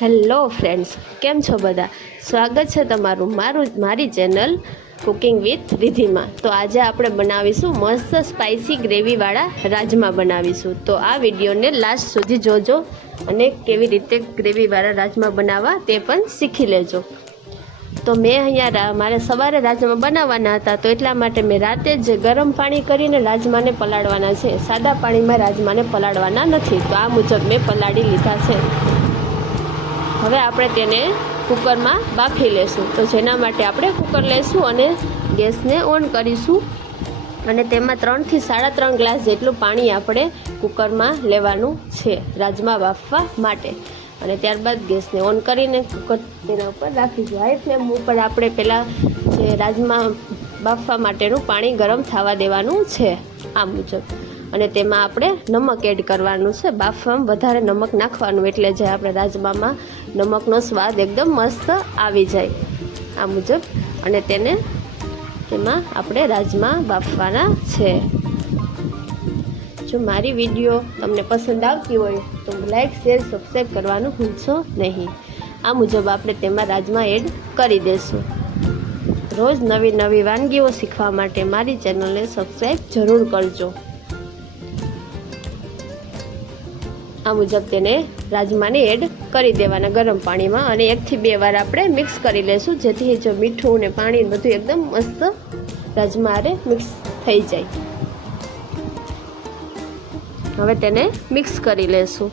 Hello friends, કેમ છો બધા? સ્વાગત છે તમારું મારી ચેનલ કુકિંગ વિથ રિધિમાં. તો આજે આપણે બનાવીશું મસ્ત સ્પાઇસી ગ્રેવીવાળા રાજમા બનાવીશું. તો આ વિડીયોને લાસ્ટ સુધી જોજો અને કેવી રીતે ગ્રેવીવાળા રાજમા બનાવવા તે પણ શીખી લેજો. તો મેં અહીંયા મારે સવારે રાજમા બનાવવાના હતા, તો એટલા માટે મેં રાતે જ ગરમ પાણી કરીને રાજમાને પલાળવાના છે. સાદા પાણીમાં રાજમાને પલાળવાના નથી. તો આ મુજબ મેં પલાળી લીધા છે. હવે આપણે તેને કુકરમાં બાફી લેશું. તો જેના માટે આપણે કુકર લેશું અને ગેસને ઓન કરીશું અને તેમાં 3 થી 3.5 ગ્લાસ જેટલું પાણી આપણે કુકરમાં લેવાનું છે રાજમા બાફવા માટે. અને ત્યારબાદ ગેસને ઓન કરીને કુકર તેના ઉપર રાખીશું. હાઈ ફ્લેમ ઉપર આપણે પહેલાં જે રાજમા બાફવા માટેનું પાણી ગરમ થવા દેવાનું છે આ મુજબ. અને તેમાં આપણે નમક એડ કરવાનું છે. બાફવામાં વધારે નમક નાખવાનું એટલે જે આપણે રાજમામાં નમકનો સ્વાદ એકદમ મસ્ત આવી જાય આ મુજબ. અને તેમાં આપણે રાજમા બાફવાના છે. જો મારી વિડીયો તમને પસંદ આવતી હોય તો લાઈક, શેર, સબસ્ક્રાઈબ કરવાનું ભૂલશો નહીં. આ મુજબ આપણે તેમાં રાજમા એડ કરી દઈશું. રોજ નવી નવી વાનગીઓ શીખવા માટે મારી ચેનલને સબસ્ક્રાઈબ જરૂર કરજો. આ મુજબ તેને રાજમાને એડ કરી દેવાના ગરમ પાણીમાં અને 1 થી 2 વાર આપણે મિક્સ કરી લેશું, જેથી જો મીઠું અને પાણી બધું એકદમ મસ્ત રાજમા હારે મિક્સ થઈ જાય. હવે તેને મિક્સ કરી લેશું.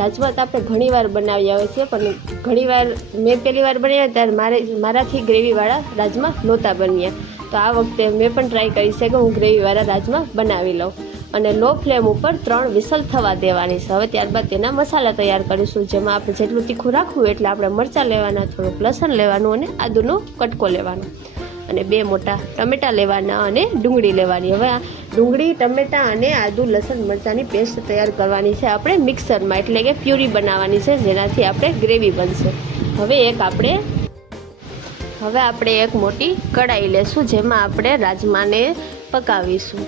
રાજમા તો આપણે ઘણીવાર બનાવ્યા હોય છે, પણ ઘણીવાર મેં પહેલી વાર બનાવ્યા ત્યારે મારાથી ગ્રેવીવાળા રાજમા નહોતા બન્યા. તો આ વખતે મેં પણ ટ્રાય કરી છે કે હું ગ્રેવીવાળા રાજમા બનાવી લઉં. અને લો ફ્લેમ ઉપર 3 વિસલ થવા દેવાની છે. હવે ત્યારબાદ તેના મસાલા તૈયાર કરીશું, જેમાં આપણે જેટલું તીખું રાખવું એટલે આપણે મરચાં લેવાના, થોડુંક લસણ લેવાનું અને આદુનો કટકો લેવાનો અને 2 મોટા ટમેટાં લેવાના અને ડુંગળી લેવાની. હવે આ ડુંગળી, ટમેટાં અને આદુ, લસણ, મરચાંની પેસ્ટ તૈયાર કરવાની છે આપણે મિક્સરમાં, એટલે કે પ્યુરી બનાવવાની છે, જેનાથી આપણે ગ્રેવી બનશે. હવે આપણે એક મોટી કઢાઈ લેશું, જેમાં આપણે રાજમાને પકાવીશું.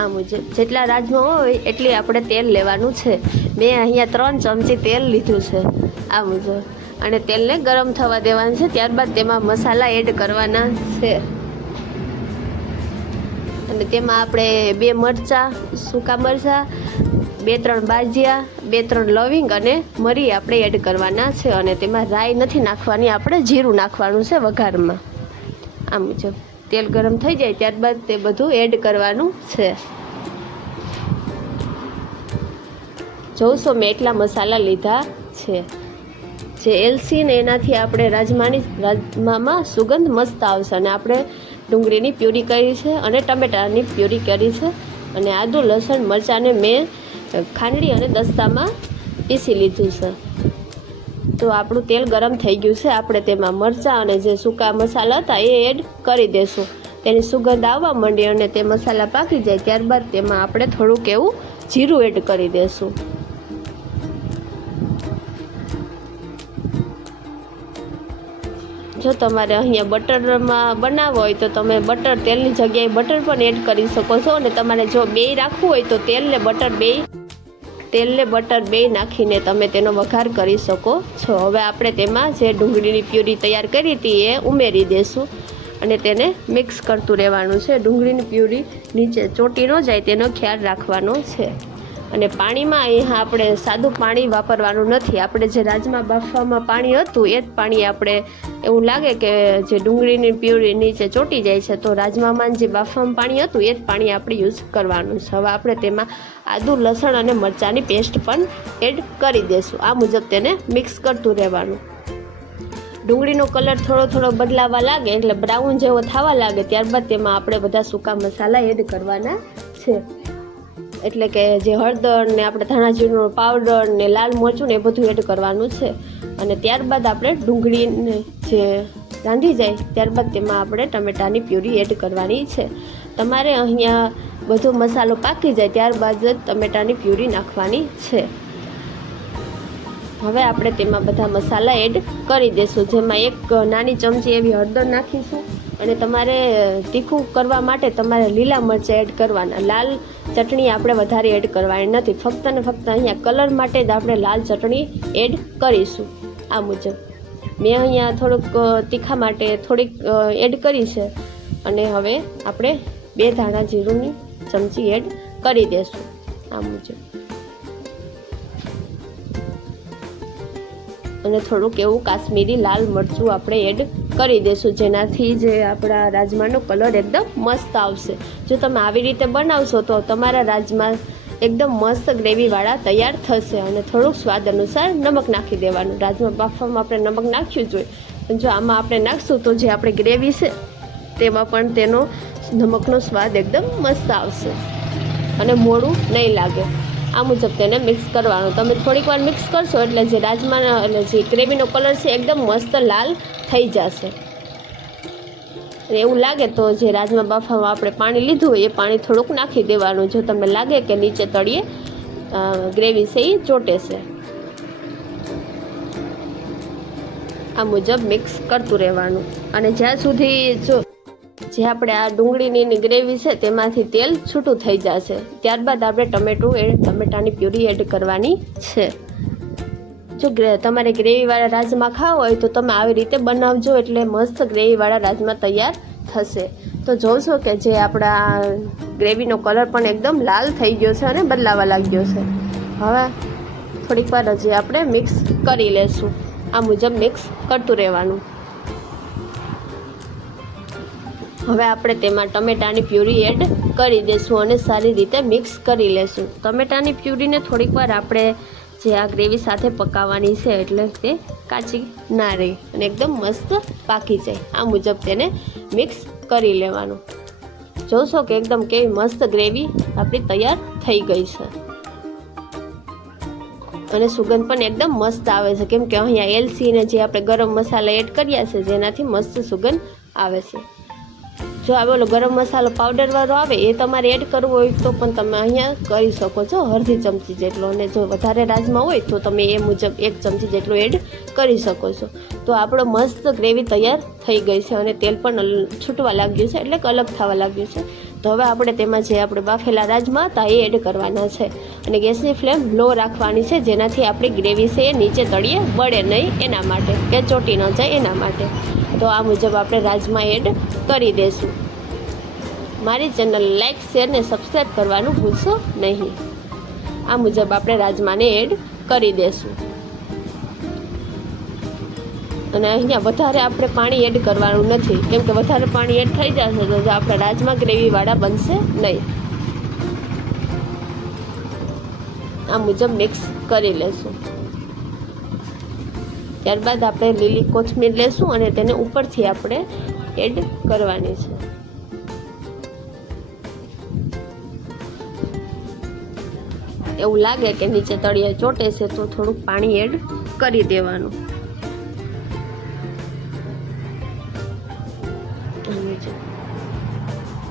આ મુજબ જેટલા રાજમા હોય એટલી આપણે તેલ લેવાનું છે. મેં અહીંયા 3 ચમચી તેલ લીધું છે આ મુજબ. અને તેલને ગરમ થવા દેવાનું છે. ત્યારબાદ તેમાં મસાલા એડ કરવાના છે. અને તેમાં આપણે 2 મરચાં, સૂકા મરચાં, 2-3 બાજીયા, 2-3 લવિંગ અને મરી આપણે એડ કરવાના છે. અને તેમાં રાઈ નથી નાખવાની, આપણે જીરું નાખવાનું છે વઘારમાં. આ મુજબ તેલ ગરમ થઈ જાય ત્યારબાદ તે બધું એડ કરવાનું છે. જોશો મેં એટલા મસાલા લીધા છે. જે એલસી ને એનાથી આપણે રાજમામાં સુગંધ મસ્ત આવશે. અને આપણે ડુંગળીની પ્યુરી કરી છે અને ટમેટાની પ્યુરી કરી છે. અને આદુ, લસણ, મરચાંને મેં ખાંડણી અને દસ્તામાં પીસી લીધું છે. તો આપણું તેલ ગરમ થઈ ગયું છે. આપણે તેમાં મરચાં અને જે સૂકા મસાલા હતા એ એડ કરી દઈશું. તેની સુગંધ આવવા માંડી અને તે મસાલા પાકી જાય ત્યારબાદ તેમાં આપણે થોડુંક એવું જીરું એડ કરી દઈશું. જો તમારે અહીંયા બટરમાં બનાવવો હોય તો તમે તેલની જગ્યાએ બટર પણ એડ કરી શકો છો. અને તમારે જો બેય રાખવું હોય તો તેલને બટર બે નાખીને તમે તેનો વઘાર કરી શકો છો. હવે આપણે તેમાં જે ડુંગળીની પ્યુરી તૈયાર કરી હતી એ ઉમેરી દઈશું અને તેને મિક્સ કરતું રહેવાનું છે. ડુંગળીની પ્યુરી નીચે ચોંટી ન જાય તેનો ખ્યાલ રાખવાનો છે. અને પાણીમાં અહીંયા આપણે સાદું પાણી વાપરવાનું નથી. આપણે જે રાજમા બાફવામાં પાણી હતું એ જ પાણી આપણે એવું લાગે કે જે ડુંગળીની પ્યુરી નીચે ચોંટી જાય છે, તો રાજમામાં જે બાફવામાં પાણી હતું એ જ પાણી આપણે યુઝ કરવાનું છે. હવે આપણે તેમાં આદુ, લસણ અને મરચાંની પેસ્ટ પણ એડ કરી દઈશું. આ મુજબ તેને મિક્સ કરતું રહેવાનું. ડુંગળીનો કલર થોડો બદલાવા લાગે એટલે બ્રાઉન જેવો થવા લાગે ત્યારબાદ તેમાં આપણે બધા સૂકા મસાલા એડ કરવાના છે. એટલે કે જે હળદર ને આપણે ધાણા જીરુંનો પાવડર ને લાલ મરચું ને એ બધું એડ કરવાનું છે. અને ત્યારબાદ આપણે ડુંગળીને જે રાંધી જાય ત્યારબાદ તેમાં આપણે ટમેટાની પ્યુરી એડ કરવાની છે. તમારે અહીંયા બધો મસાલો પાકી જાય ત્યારબાદ જ ટમેટાની પ્યુરી નાખવાની છે. હવે આપણે તેમાં બધા મસાલા એડ કરી દઈશું, જેમાં 1 નાની ચમચી એવી હળદર નાખીશું અને તમારે તીખું કરવા માટે તમારે લીલા મરચાં એડ કરવાના. લાલ ચટણી આપણે વધારે એડ કરવાની નથી, ફક્ત ને ફક્ત અહીંયા કલર માટે જ આપણે લાલ ચટણી એડ કરીશું. આ મુજબ મેં અહીંયા થોડુંક તીખા માટે થોડીક એડ કરી છે. અને હવે આપણે 2 ધાણા જીરુંની ચમચી એડ કરી દઈશું. આ મુજબ અને થોડુંક એવું કાશ્મીરી લાલ મરચું આપણે એડ કરી દઈશું, જેનાથી જે આપણા રાજમાનો કલર એકદમ મસ્ત આવશે. જો તમે આવી રીતે બનાવશો તો તમારા રાજમા એકદમ મસ્ત ગ્રેવીવાળા તૈયાર થશે. અને થોડુંક સ્વાદ અનુસાર નમક નાખી દેવાનું. રાજમા બાફવામાં આપણે નમક નાખ્યું જોઈએ, પણ જો આમાં આપણે નાખશું તો જે આપણે ગ્રેવી છે તેમાં પણ તેનો નમકનો સ્વાદ એકદમ મસ્ત આવશે અને મોડું નહીં લાગે. આ મુજબ તેને મિક્સ કરવાનું. તમે થોડીક વાર મિક્સ કરશો એટલે જે રાજમાના એટલે જે ગ્રેવીનો કલર છે એકદમ મસ્ત લાલ થઈ જશે. એવું લાગે તો જે રાજમા બાફામાં આપણે પાણી લીધું હોય એ પાણી થોડુંક નાખી દેવાનું, જો તમને લાગે કે નીચે તળિયે ગ્રેવી છે એ ચોટે છે. આ મુજબ મિક્સ કરતું રહેવાનું. અને જ્યાં સુધી જો જે આપણે આ ડુંગળીની ગ્રેવી છે તેમાંથી તેલ છૂટું થઈ જશે, ત્યારબાદ આપણે ટમેટાની પ્યુરી એડ કરવાની છે. જો તમારે ગ્રેવીવાળા રાજમા ખાવા હોય તો તમે આવી રીતે બનાવજો, એટલે મસ્ત ગ્રેવીવાળા રાજમા તૈયાર થશે. તો જોશો કે જે આપણા ગ્રેવીનો કલર પણ એકદમ લાલ થઈ ગયો છે અને બદલાવા લાગ્યો છે. હવે થોડીક વાર હજી આપણે મિક્સ કરી લેશું. આ મુજબ મિક્સ કરતું રહેવાનું. હવે આપણે તેમાં ટમેટાની પ્યુરી એડ કરી દઈશું અને સારી રીતે મિક્સ કરી લેશું. ટમેટાની પ્યુરીને થોડીક વાર આપણે જે આ ગ્રેવી સાથે પકાવવાની છે, એટલે તે કાચી ના રહે અને એકદમ મસ્ત પાકી જાય. આ મુજબ તેને મિક્સ કરી લેવાનું. જોશો કે એકદમ કેવી મસ્ત ગ્રેવી આપણી તૈયાર થઈ ગઈ છે અને સુગંધ પણ એકદમ મસ્ત આવે છે, કેમ કે અહીંયા એલચી ને જે આપણે ગરમ મસાલા એડ કર્યા છે જેનાથી મસ્ત સુગંધ આવે છે. જો આ બોલો ગરમ મસાલો પાવડરવાળો આવે એ તમારે એડ કરવો હોય તો પણ તમે અહીંયા કરી શકો છો, અડધી ચમચી જેટલો. અને જો વધારે રાજમા હોય તો તમે એ મુજબ 1 ચમચી જેટલો એડ કરી શકો છો. તો આપણો મસ્ત ગ્રેવી તૈયાર થઈ ગઈ છે અને તેલ પણ છૂટવા લાગ્યું છે, એટલે કે અલગ થવા લાગ્યું છે. તો હવે આપણે તેમાં જે આપણે બાફેલા રાજમા હતા એ એડ કરવાના છે અને ગેસની ફ્લેમ લો રાખવાની છે, જેનાથી આપણી ગ્રેવી છે એ નીચે તળિયે બળે નહીં એના માટે, કે ચોટી ન જાય એના માટે. તો આ મુજબ આપણે રાજમા એડ કરી દઈશું. મારી ચેનલ લાઈક, શેર ને સબસ્ક્રાઈબ કરવાનું ભૂલશો નહીં. આ મુજબ આપણે રાજમાને એડ કરી દઈશું. અને અહીંયા વધારે આપણે પાણી એડ કરવાનું નથી, કેમ કે વધારે પાણી એડ થઈ જશે તો આપણા રાજમા ગ્રેવીવાળા બનશે નહીં. આ મુજબ મિક્સ કરી લેશું. ત્યારબાદ આપણે લીલી કોથમીર લેશું અને તેને ઉપરથી આપણે એડ કરવાની છે. એવું લાગે કે નીચે તળિયે ચોટે છે તો થોડુંક પાણી એડ કરી દેવાનું.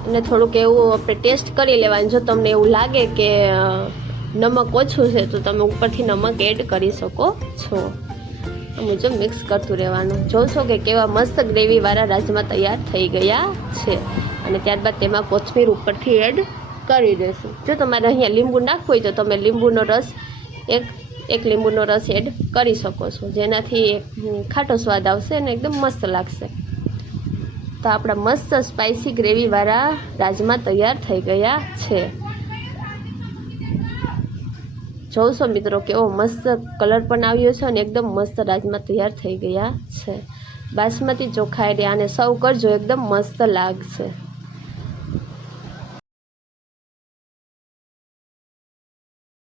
અને થોડુંક એવું આપણે ટેસ્ટ કરી લેવાનું. જો તમને એવું લાગે કે નમક ઓછું છે તો તમે ઉપરથી નમક એડ કરી શકો છો. આ મુજબ મિક્સ કરતું રહેવાનું. જોશો કે કેવા મસ્ત ગ્રેવીવાળા રાજમા તૈયાર થઈ ગયા છે. અને ત્યારબાદ તેમાં કોથમીર ઉપરથી એડ કરી દઈશું. જો તમારે અહીંયા લીંબુ નાખવું હોય તો તમે લીંબુનો રસ એક લીંબુનો રસ એડ કરી શકો છો, જેનાથી ખાટો સ્વાદ આવશે અને એકદમ મસ્ત લાગશે. તો આપણા મસ્ત સ્પાઇસી ગ્રેવીવાળા રાજમા તૈયાર થઈ ગયા છે. જોશો મિત્રો કેવો મસ્ત કલર પણ આવ્યો છે અને એકદમ મસ્ત રાજમા તૈયાર થઈ ગયા છે. બાસમતી ચોખા એટલે આને સર્વ કરજો, એકદમ મસ્ત લાગશે.